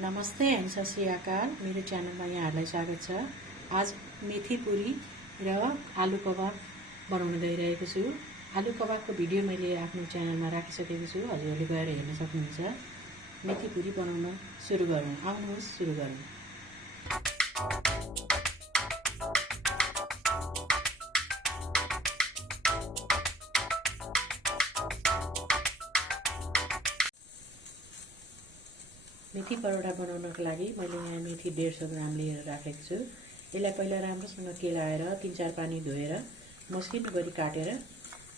नमस्ते एन्ड सत श्री अकाल। मेरो च्यानलमा यहाँहरूलाई स्वागत छ। आज मेथी पुरी र आलु कबाब बनाउन गइरहेको छु। आलु कबाबको भिडियो मैले आफ्नो च्यानलमा राखिसकेको छु, हजुरहरूले गएर हेर्न सक्नुहुन्छ। मेथी पुरी बनाउन सुरु गरौँ। आउनुहोस् सुरु गरौँ। मेथी परोटा बनाउनको लागि मैले यहाँ मेथी 150 ग्राम लिएर राखेको छु। यसलाई पहिला राम्रोसँग केलाएर 3-4 पानी धोएर मसिनो गरी काटेर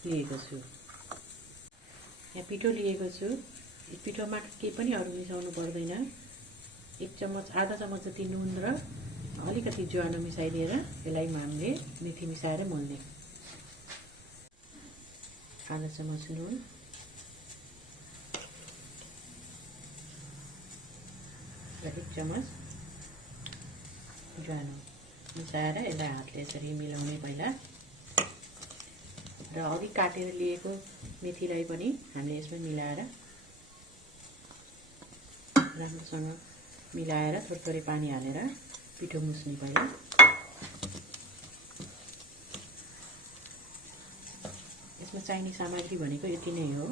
लिएको छु। यहाँ पिठो लिएको छु। पिठोमा केही पनि अरू मिसाउनु पर्दैन। 1 चम्मच आधा चम्मच जति नुन र अलिकति ज्वानो मिसाइदिएर यसलाई हामीले मेथी मिसाएर मोल्ने। आधा चम्मच नुन, र 1 चम्मच ज्वानो मिसाएर यसलाई हातले यसरी मिलाउने पहिला। र अघि काटेर लिएको मेथीलाई पनि हामीले यसमा मिलाएर राम्रोसँग मिलाएर थोरै पानी हालेर पिठो मुस्ने पहिला। यसमा चाहिने सामग्री भनेको यति नै हो।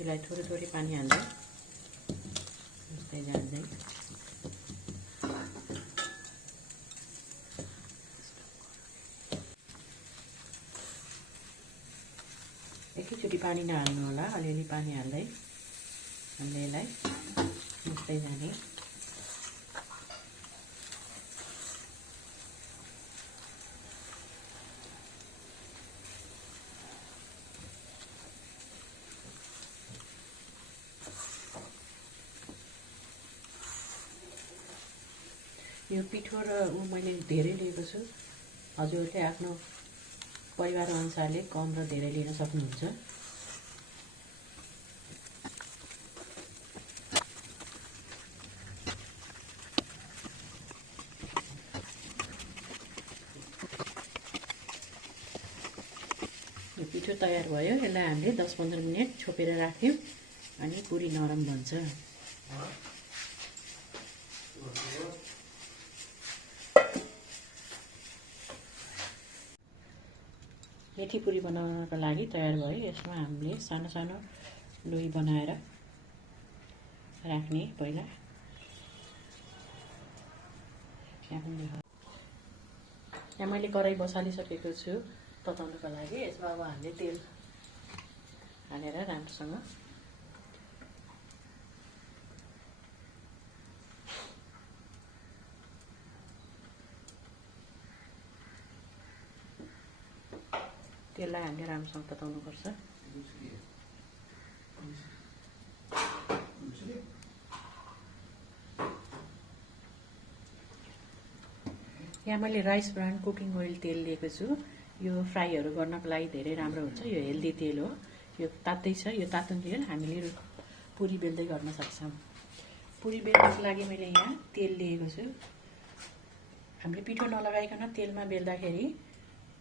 यसलाई थोरै पानी हाल्दै मुस्दै जाँदै एकैचोटि पानी नहाल्नु होला, अलिअलि पानी हाल्दै हामीले यसलाई मुस्दै जाने। यो पिठो र मैले धेरै लिएको छु। हजुरहरूले आफ्नो परिवार अनुसारले कम र धेरै लिन सक्नुहुन्छ। यो पिठो तयार भयो। यसलाई हामीले 10-15 मिनट छोपेर राख्यौँ अनि पुरी नरम बन्छ। मेथी पुरी बनाउनको लागि तयार भयो। यसमा हामीले सानो सानो लोई बनाएर राख्ने पहिला। यहाँ मैले कराई बसालिसकेको छु तताउनको लागि। यसमा अब हामीले तेल हालेर राम्रोसँग तेललाई हामीले राम्रोसँग तताउनुपर्छ। यहाँ मैले राइस ब्रान्ड कुकिङ ओइल तेल लिएको छु। यो फ्राईहरू गर्नको लागि धेरै राम्रो हुन्छ। यो हेल्दी तेल हो। यो तातै छ। यो तातो तेल हामीले पुरी बेल्दै गर्न सक्छौँ। पुरी बेल्नको लागि मैले यहाँ तेल लिएको छु। हामीले पिठो नलगाइकन तेलमा बेल्दाखेरि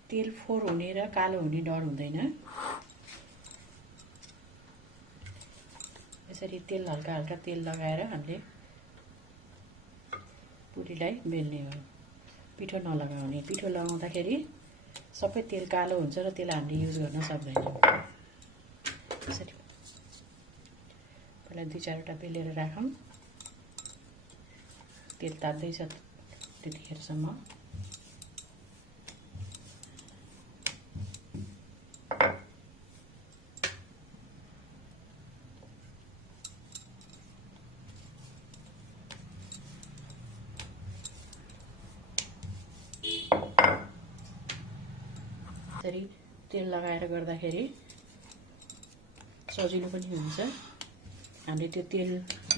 तेल फोहोर हुने र कालो हुने डर हुँदैन। यसरी तेल हल्का हल्का तेल लगाएर हामीले पुरीलाई बेल्ने हो। पिठो नलगाउने। पिठो लगाउँदाखेरि सबै तेल कालो हुन्छ र त्यसलाई हामीले युज गर्न सक्दैनौँ। यसरी पहिला 2-4वटा बेलेर राखौँ। तेल तात्दैछ त्यतिखेरसम्म यसरी तेल लगाएर गर्दाखेरि सजिलो पनि हुन्छ। हामीले त्यो तेल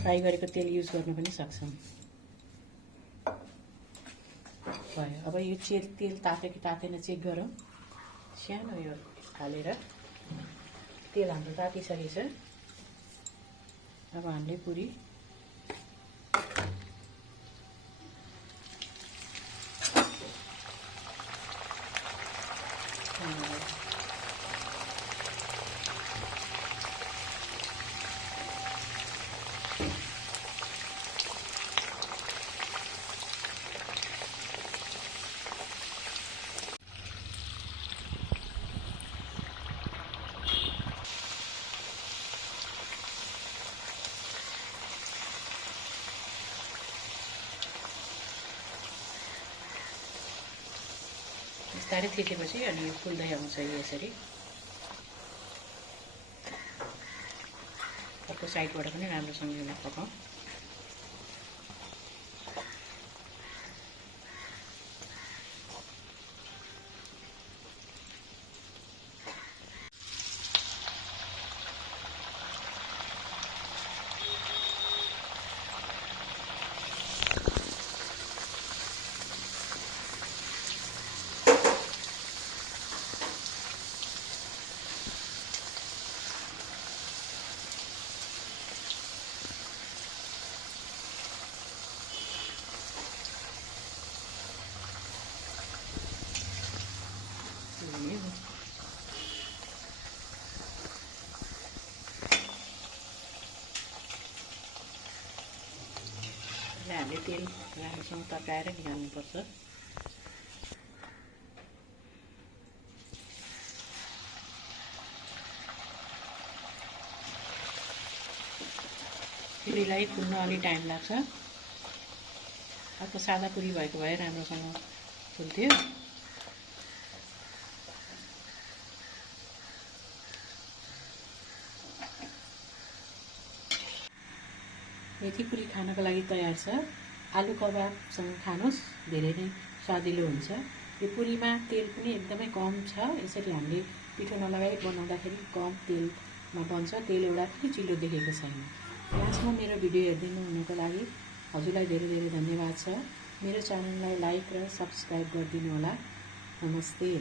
फ्राई गरेको तेल युज गर्न पनि सक्छौँ। भयो। अब यो तेल तात्यो कि तातेन चेक गरौँ। सानो यो हालेर तेल हाम्रो तातिसकेछ। अब हामीले पुरी बिस्तारै थिचेपछि अनि यो फुल्दै आउँछ यसरी। अर्को साइडबाट पनि राम्रोसँग यसलाई पकाउँ। हामीले तेल राम्रोसँग तर्काएर निकाल्नुपर्छ। पुरीलाई फुल्न अलि टाइम लाग्छ। अर्को सादा पुरी भएको भए राम्रोसँग फुल्थ्यो। मेथी पुरी खानको लागि तयार छ। आलु कबाबसँग खानुहोस्, धेरै नै स्वादिलो हुन्छ। यो पुरीमा तेल पनि एकदमै कम छ। यसरी हामीले पिठो नलगाई बनाउँदाखेरि कम तेलमा बन्छ। तेल एउटा पनि चिलो देखेको छैन। लास्टमा मेरो भिडियो हेरिदिनु हुनुको लागि हजुरलाई धेरै धेरै धन्यवाद छ। मेरो च्यानललाई लाइक र सब्स्क्राइब गरिदिनु होला। नमस्ते।